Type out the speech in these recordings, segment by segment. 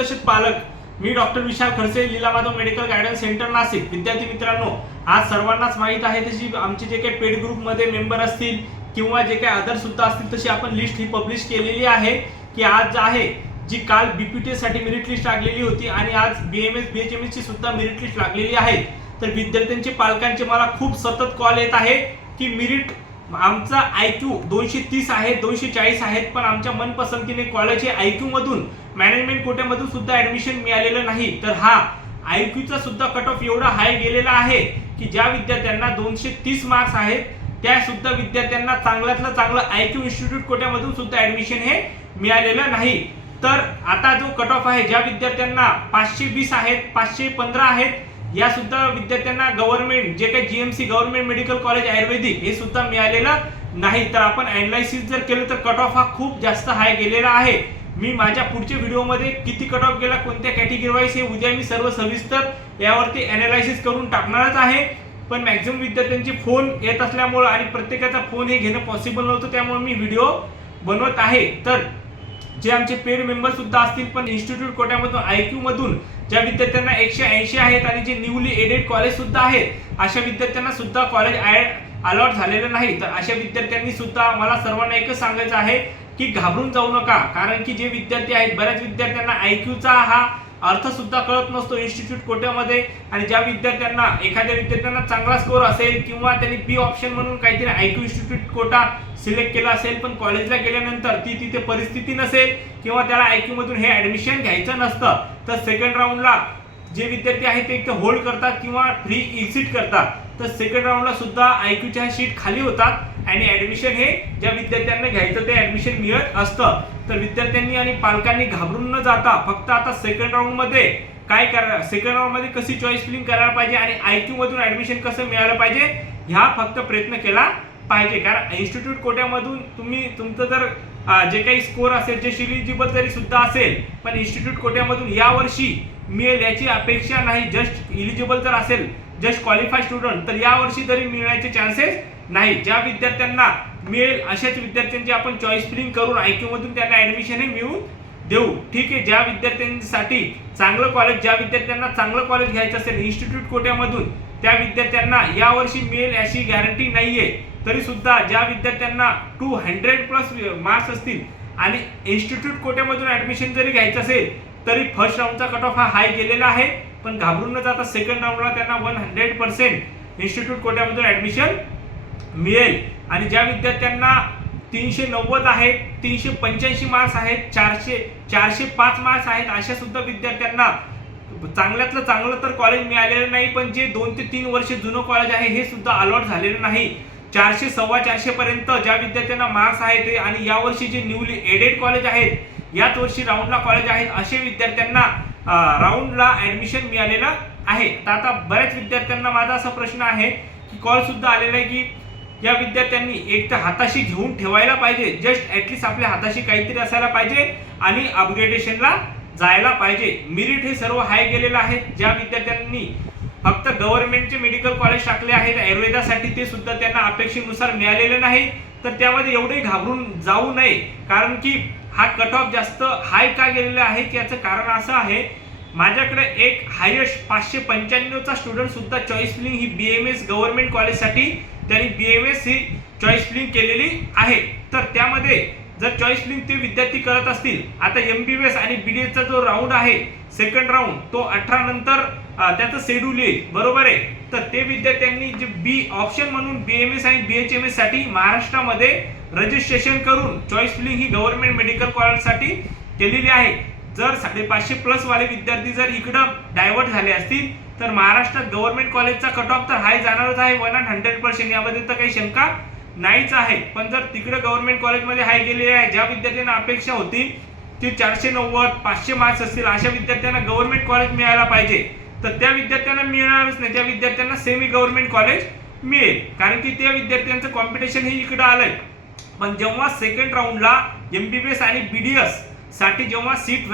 तसेच पालक मी doctor Vishal Khadse Leela Madhav medical guidance centre Nashik. विद्यार्थी मित्रांनो आज सर्वांनाच माहीत आहे तशी आमचे जे काही पेड ग्रुपमध्ये मेंबर असतील किंवा जे काही अदर सुद्धा असतील तशी आपण लिस्ट ही पब्लिश केलेली आहे की आज आहे जी काल बीपीटी साठी मेरिट लिस्ट लागलेली होती आणि आज बीएमएस बीएचएमएस ची सुद्धा मेरिट लिस्ट लागलेली आहे. तर विद्यार्थ्यांचे पालकांचे मला खूप सतत कॉल येत आहे की मेरिट आमचा आय क्यू दोनशे तीस आहे दोनशे चाळीस आहेत पण आमच्या मनपसंतीने कॉलेज आय क्यू मधून मॅनेजमेंट कोट्यामधून सुद्धा ऍडमिशन मिळालेलं नाही. तर हा आय सुद्धा कट ऑफ एवढा हाय गेलेला आहे की ज्या विद्यार्थ्यांना दोनशे तीस मार्क्स आहेत त्या सुद्धा विद्यार्थ्यांना चांगल्यातलं चांगलं आय क्यू इन्स्टिट्यूट कोट्यामधून सुद्धा ऍडमिशन हे मिळालेलं नाही. तर आता जो कट ऑफ आहे ज्या विद्यार्थ्यांना पाचशे वीस आहेत पाचशे पंधरा आहेत या सुद्धा विद्यार्थ्यांना गव्हर्नमेंट जे काही GMC government medical college ayurvedic हे सुद्धा मिळालेलं नाही. तर आपण अनालिसिस जर केलं तर कट ऑफ हा खूप जास्त हाय गेलेला आहे. मी माझ्या पुढच्या व्हिडिओमध्ये किती कट ऑफ गेला कोणत्या कॅटेगरी वाईज हे उद्या मी सर्व सविस्तर यावरती अनालायसिस करून टाकणारच आहे. पण मॅक्झिमम विद्यार्थ्यांचे फोन येत असल्यामुळं आणि प्रत्येकाचा फोन हे घेणं पॉसिबल नव्हतं त्यामुळे मी व्हिडिओ बनवत आहे. तर जे आमचे पेड मेंबर सुद्धा असतील पण इन्स्टिट्यूट कोट्यामधून आय क्यू मधून ज्या विद्यार्थ्यांना एकशे ऐंशी आहेत आणि जे न्यूली एडेड कॉलेज सुद्धा आहेत अशा विद्यार्थ्यांना सुद्धा कॉलेज अलॉट झालेलं नाही. तर अशा विद्यार्थ्यांनी सुद्धा मला सर्वांना एकच सांगायचं आहे की घाबरून जाऊ नका. कारण की जे विद्यार्थी आहेत बऱ्याच विद्यार्थ्यांना आय क्यूचा हा अर्थ सुद्धा कळत नसतो इन्स्टिट्यूट कोट्यामध्ये. आणि ज्या विद्यार्थ्यांना एखाद्या विद्यार्थ्यांना चांगला स्कोर असेल किंवा त्यांनी बी ऑप्शन म्हणून काहीतरी आयक्यू इन्स्टिट्यूट कोटा सिलेक्ट केला असेल पण कॉलेजला गेल्यानंतर ती तिथे परिस्थिती नसेल किंवा त्याला आयक्यू मधून हे ऍडमिशन घ्यायचं नसतं तर सेकंड राऊंडला जे विद्यार्थी आहेत ते एक होल्ड करतात किंवा फ्री एक्झिट करतात. तर सेकंड राऊंडला सुद्धा आयक्यूच्या शीट खाली होतात. आणि ऍडमिशन हे ज्या विद्यार्थ्यांना घ्यायचं ते ऍडमिशन मिळत असतं. तर विद्यार्थ्यांनी आणि पालकांनी घाबरून न जाता फक्त आता सेकंड राऊंडमध्ये काय करा सेकंड राऊंडमध्ये कशी चॉईस फिलिंग करायला पाहिजे आणि आय मधून ऍडमिशन कसं मिळालं पाहिजे ह्या फक्त प्रयत्न केला पाहिजे. कारण इन्स्टिट्यूट कोट्यामधून तुम्ही तुमचं जर जे काही स्कोर असेल जे शिलिजिबल जरी सुद्धा असेल पण इन्स्टिट्यूट कोट्यामधून या वर्षी मिळेल याची अपेक्षा नाही. जस्ट इलिजिबल जर असेल जस्ट क्वालिफाय स्टुडंट तर यावर्षी तरी मिळण्याचे चान्सेस नाही. ज्या विद्यार्थ्यांना मिळेल अशाच विद्यार्थ्यांची आपण चॉईस फिलिंग करून आय मधून त्यांना ॲडमिशनही हे मिळवून देऊ. ठीक आहे ज्या विद्यार्थ्यांसाठी चांगलं कॉलेज ज्या विद्यार्थ्यांना चांगलं कॉलेज घ्यायचं असेल इन्स्टिट्यूट कोट्यामधून त्या विद्यार्थ्यांना यावर्षी मिळेल अशी गॅरंटी नाहीये. तरी सुद्धा ज्या विद्यार्थ्यांना टू हंड्रेड प्लस मार्क्स असतील आणि इन्स्टिट्यूट कोट्यामधून ऍडमिशन जरी घ्यायचं असेल तरी फर्स्ट राऊंडचा कट ऑफ हा हाय गेलेला आहे. पण घाबरून न जाता सेकंड राऊंडला त्यांना वन हंड्रेड पर्सेंट इन्स्टिट्यूट कोट्यामधून ॲडमिशन मिळेल. आणि ज्या विद्यार्थ्यांना तीनशे नव्वद आहेत तीनशे पंच्याऐंशी मार्क्स आहेत चारशे चारशे पाच मार्क्स आहेत अशा सुद्धा विद्यार्थ्यांना चांगल्यातलं चांगलं तर कॉलेज मिळालेलं नाही पण जे दोन ते तीन वर्ष जुनं कॉलेज आहे हे सुद्धा अलॉट झालेलं नाही. चारशे सव्वा चारशे पर्यंत ज्या विद्यार्थ्यांना मार्क्स आहेत ते आणि यावर्षी जे न्यूली एडेड कॉलेज आहेत याच वर्षी राऊंडला कॉलेज आहेत असे विद्यार्थ्यांना राऊंडला ॲडमिशन मिळालेलं आहे. तर आता बऱ्याच विद्यार्थ्यांना माझा असा प्रश्न आहे की कॉलसुद्धा आलेला आहे की या विद्यार्थ्यांनी एक तर हाताशी घेऊन ठेवायला पाहिजे. जस्ट ॲटलीस्ट आपल्या हाताशी काहीतरी असायला पाहिजे आणि अपग्रेडेशनला जायला पाहिजे. मिरिट हे सर्व हाय गेलेलं आहे. ज्या विद्यार्थ्यांनी फक्त गव्हर्नमेंटचे मेडिकल कॉलेज टाकले आहेत आयुर्वेदासाठी ते सुद्धा त्यांना अपेक्षेनुसार मिळालेले नाही. तर त्यामध्ये एवढे घाबरून जाऊ नये. कारण की हा कट ऑफ जास्त हाय का गेलेला आहे की याचं कारण असं आहे माझ्याकडे एक हायेस्ट पाचशे पंच्याण्णवचा स्टुडंट सुद्धा चॉईस फिलिंग ही बी एम एस गव्हर्नमेंट कॉलेजसाठी त्यांनी बी एम एस ही चॉईस फिलिंग केलेली आहे. तर त्यामध्ये जर चॉईस फिलिंग ते विद्यार्थी करत असतील आता एम बी एस आणि बी डी एसचा जो राऊंड आहे सेकंड राऊंड तो अठरा नंतर त्याचं शेड्यूल येईल. बरोबर आहे? तर ते विद्यार्थ्यांनी जे बी ऑप्शन म्हणून बी एम एस आणि बी एच एम एससाठी महाराष्ट्रामध्ये रजिस्ट्रेशन करून चॉईस फिलिंग ही गव्हर्नमेंट मेडिकल कॉलेजसाठी केलेली आहे. जर साडेपाचशे प्लस वाले विद्यार्थी जर इकडं डायव्हर्ट झाले असतील तर महाराष्ट्रात गव्हर्नमेंट कॉलेजचा कट ऑफ तर हाय जाणारच आहे. वन अँड हंड्रेड पर्सेंट यामध्ये तर काही शंका नाहीच आहे. पण जर तिकडे गव्हर्नमेंट कॉलेजमध्ये हाय गेलेले आहे ज्या विद्यार्थ्यांना अपेक्षा होती की चारशे नव्वद पाचशे मार्क्स असतील अशा विद्यार्थ्यांना गव्हर्नमेंट कॉलेज मिळायला पाहिजे. तर त्या विद्यार्थ्यांना मिळणारच नाही. त्या विद्यार्थ्यांना सेमी गव्हर्नमेंट कॉलेज मिळेल. कारण की त्या विद्यार्थ्यांचं कॉम्पिटिशन हे इकडं आलंय. पण जेव्हा सेकंड राऊंडला एम बी बी एस आणि बी डी साठी जेव्हा सीट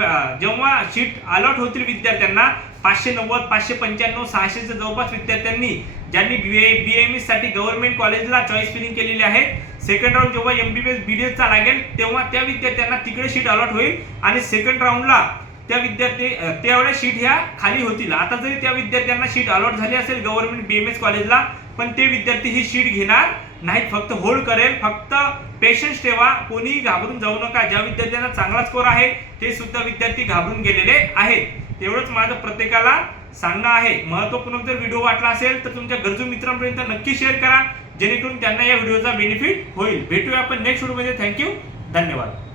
जेव्हा सीट अलॉट होतील विद्यार्थ्यांना पाचशे नव्वद पाचशे पंच्याण्णव सहाशेच्या जवळपास विद्यार्थ्यांनी ज्यांनी बी ए बी एम एससाठी गव्हर्नमेंट कॉलेजला चॉईस फिलिंग केलेली आहे सेकंड राऊंड जेव्हा M B B S B D एसचा लागेल तेव्हा त्या विद्यार्थ्यांना तिकडे सीट अलॉट होईल. आणि सेकंड राऊंडला त्या विद्यार्थी अ, त्यावेळेस शीट ह्या खाली होतील. आता जरी त्या विद्यार्थ्यांना शीट अलॉट झाली असेल गव्हर्नमेंट एस कॉलेजला पण ते विद्यार्थी ही शीट घेणार नाहीत. फक्त होल्ड करेल. फक्त पेशन्स ठेवा. कोणीही घाबरून जाऊ नका. ज्या विद्यार्थ्यांना चांगला स्कोर आहे ते सुद्धा विद्यार्थी घाबरून गेलेले आहेत. तेवढंच माझं प्रत्येकाला सांगणं आहे. महत्त्वपूर्ण जर व्हिडिओ वाटला असेल तर तुमच्या गरजू मित्रांपर्यंत नक्की शेअर करा. जेणेकरून त्यांना या व्हिडिओचा बेनिफिट होईल. भेटूया आपण नेक्स्ट व्हिडिओमध्ये थँक्यू धन्यवाद.